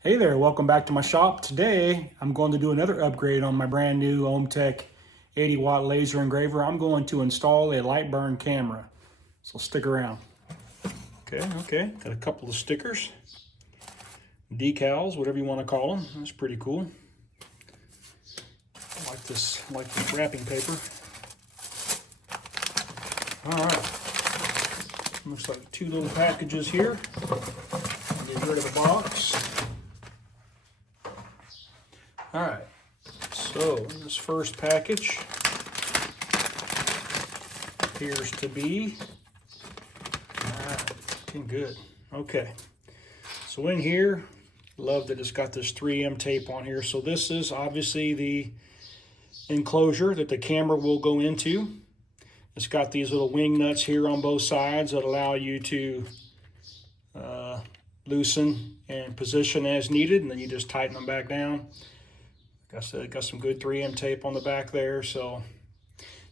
Hey there, welcome back to my shop. Today, I'm going to do another upgrade on my brand new OMTech 80-watt laser engraver. I'm going to install a Lightburn camera, so stick around. Okay, got a couple of stickers, decals, whatever you want to call them. That's pretty cool. I like this wrapping paper. All right, looks like two little packages here. I'll get rid of the box. All right, so this first package appears to be, looking good. Okay, so in here, love that it's got this 3M tape on here. So this is obviously the enclosure that the camera will go into. It's got these little wing nuts here on both sides that allow you to loosen and position as needed, and then you just tighten them back down. Like I said, got some good 3M tape on the back there. So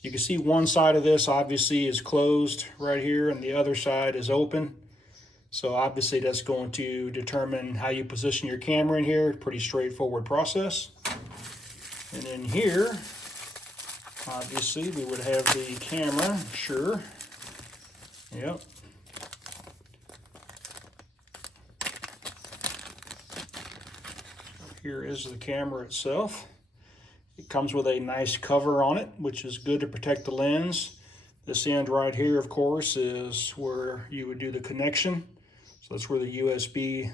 you can see one side of this obviously is closed right here and the other side is open. So obviously that's going to determine how you position your camera in here. Pretty straightforward process. And in here, obviously we would have the camera, sure. Yep. Here is the camera itself. It comes with a nice cover on it, which is good to protect the lens. This end right here, of course, is where you would do the connection. So that's where the USB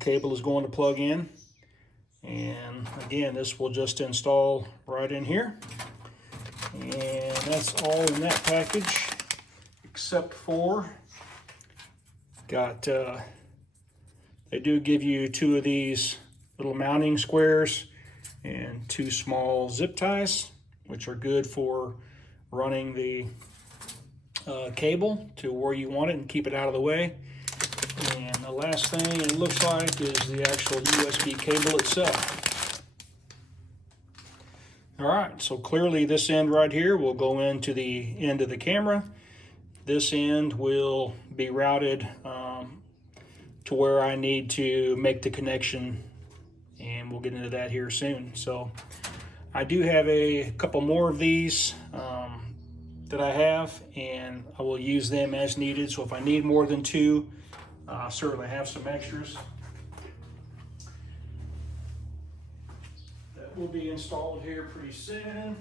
cable is going to plug in. And again, this will just install right in here. And that's all in that package, except for, they do give you two of these little mounting squares and two small zip ties, which are good for running the cable to where you want it and keep it out of the way. And the last thing it looks like is the actual USB cable itself. All right, so clearly this end right here will go into the end of the camera. This end will be routed to where I need to make the connection, and we'll get into that here soon. So I do have a couple more of these that I have, and I will use them as needed. So if I need more than two, I certainly have some extras that will be installed here pretty soon.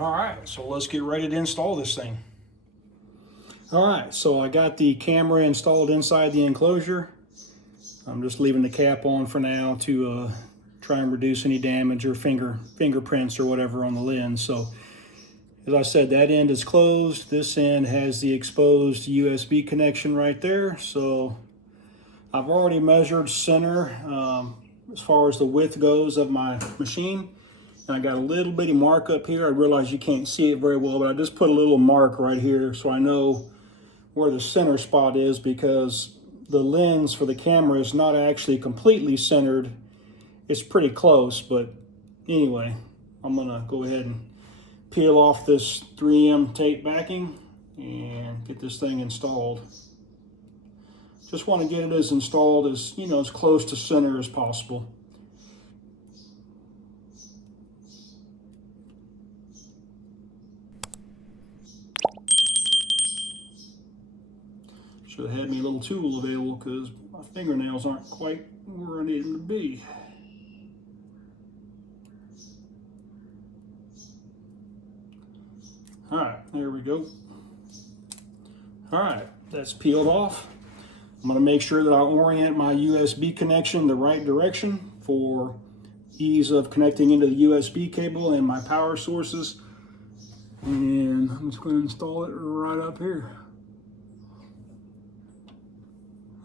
All right, so let's get ready to install this thing. All right, so I got the camera installed inside the enclosure. I'm just leaving the cap on for now to try and reduce any damage or fingerprints or whatever on the lens. So as I said, that end is closed. This end has the exposed USB connection right there. So I've already measured center as far as the width goes of my machine. And I got a little bitty mark up here. I realize you can't see it very well, but I just put a little mark right here so I know where the center spot is, because the lens for the camera is not actually completely centered. It's pretty close, but anyway, I'm gonna go ahead and peel off this 3M tape backing and get this thing installed. Just want to get it as installed as, as close to center as possible. Should have had me a little tool available because my fingernails aren't quite where I need them to be. All right, there we go. All right, that's peeled off. I'm gonna make sure that I orient my USB connection the right direction for ease of connecting into the USB cable and my power sources. And I'm just gonna install it right up here.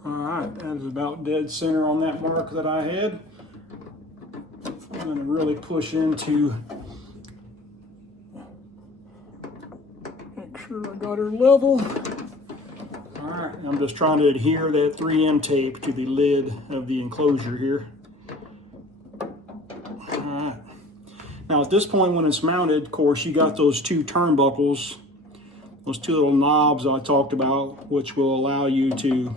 All right, that is about dead center on that mark that I had. I'm going to really push into, make sure I got her level. All right, I'm just trying to adhere that 3M tape to the lid of the enclosure here. All right. Now at this point when it's mounted, of course, you got those two turnbuckles, those two little knobs I talked about, which will allow you to,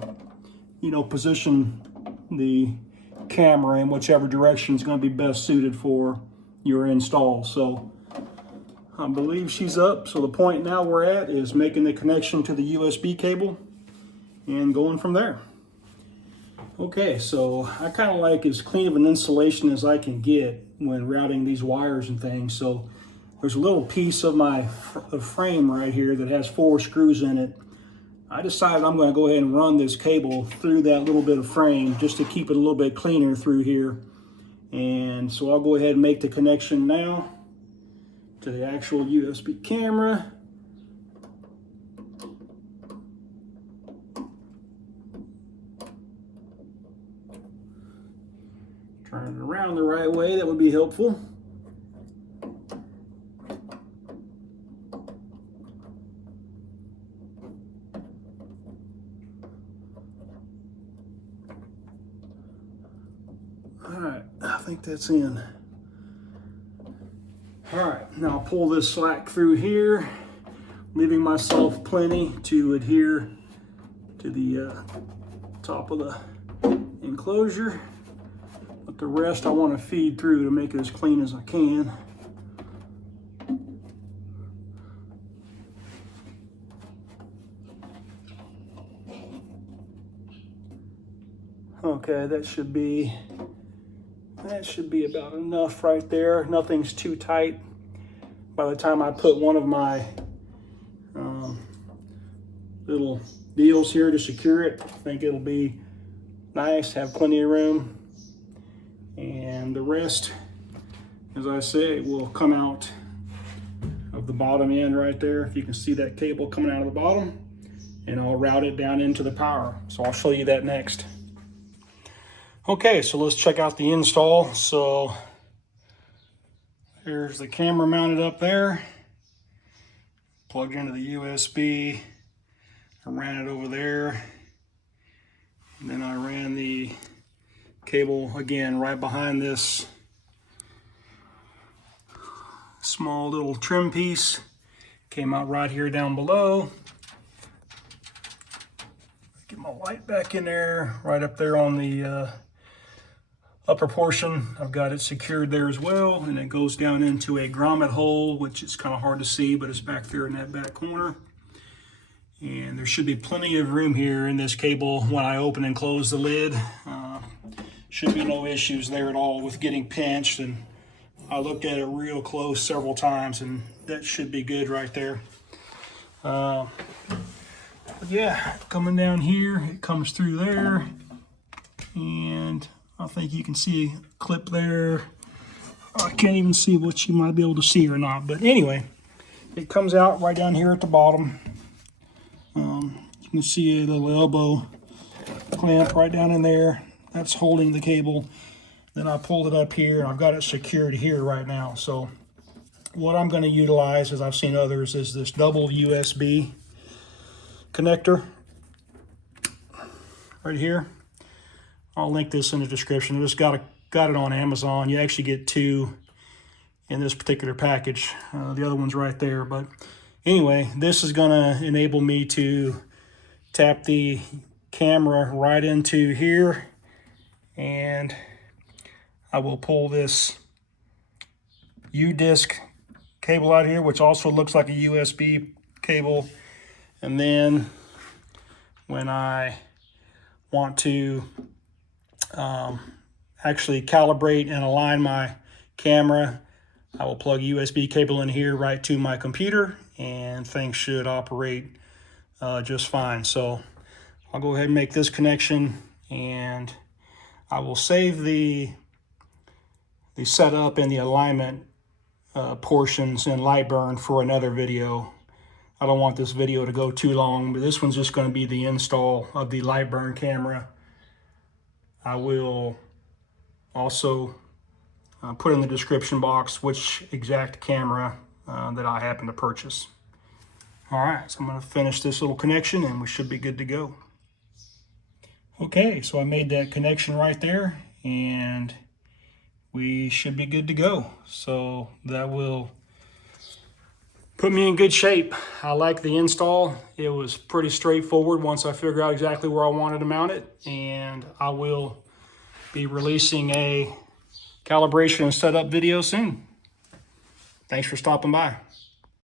you know, position the camera in whichever direction is going to be best suited for your install. So I believe she's up. So the point now we're at is making the connection to the USB cable and going from there. Okay, so I kind of like as clean of an installation as I can get when routing these wires and things. So there's a little piece of my frame right here that has 4 screws in it. I decided I'm going to go ahead and run this cable through that little bit of frame just to keep it a little bit cleaner through here. And so I'll go ahead and make the connection now to the actual USB camera. Turn it around the right way, that would be helpful. All right, I think that's in. All right, now I'll pull this slack through here, leaving myself plenty to adhere to the top of the enclosure. But the rest I want to feed through to make it as clean as I can. Okay, that should be about enough right there. Nothing's too tight. By the time I put one of my little deals here to secure it, I think it'll be nice, have plenty of room. And the rest, as I say, will come out of the bottom end right there. If you can see that cable coming out of the bottom, and I'll route it down into the power. So I'll show you that next. Okay, so let's check out the install. So here's the camera mounted up there, plugged into the USB. I ran it over there, and then I ran the cable again right behind this small little trim piece. Came out right here down below. Get my light back in there, right up there on the upper portion. I've got it secured there as well, and it goes down into a grommet hole, which is kind of hard to see, but it's back there in that back corner. And there should be plenty of room here in this cable when I open and close the lid. Should be no issues there at all with getting pinched, and I looked at it real close several times, and that should be good right there. But yeah, coming down here, it comes through there, and I think you can see a clip there. I can't even see what you might be able to see or not, but anyway, it comes out right down here at the bottom. You can see a little elbow clamp right down in there. That's holding the cable. Then I pulled it up here, and I've got it secured here right now. So what I'm going to utilize, as I've seen others, is this double USB connector right here. I'll link this in the description. I just got it on Amazon. You actually get 2 in this particular package. The other one's right there. But anyway, this is going to enable me to tap the camera right into here, and I will pull this U-disc cable out here, which also looks like a USB cable. And then when I want to actually calibrate and align my camera, I will plug USB cable in here right to my computer, and things should operate just fine. So I'll go ahead and make this connection, and I will save the setup and the alignment portions in Lightburn for another video. I don't want this video to go too long, but this one's just going to be the install of the Lightburn camera. I will also put in the description box which exact camera that I happen to purchase. All right, so I'm going to finish this little connection, and we should be good to go. Okay, so I made that connection right there, and we should be good to go. So that will put me in good shape. I like the install. It was pretty straightforward once I figured out exactly where I wanted to mount it, and I will be releasing a calibration and setup video soon. Thanks for stopping by.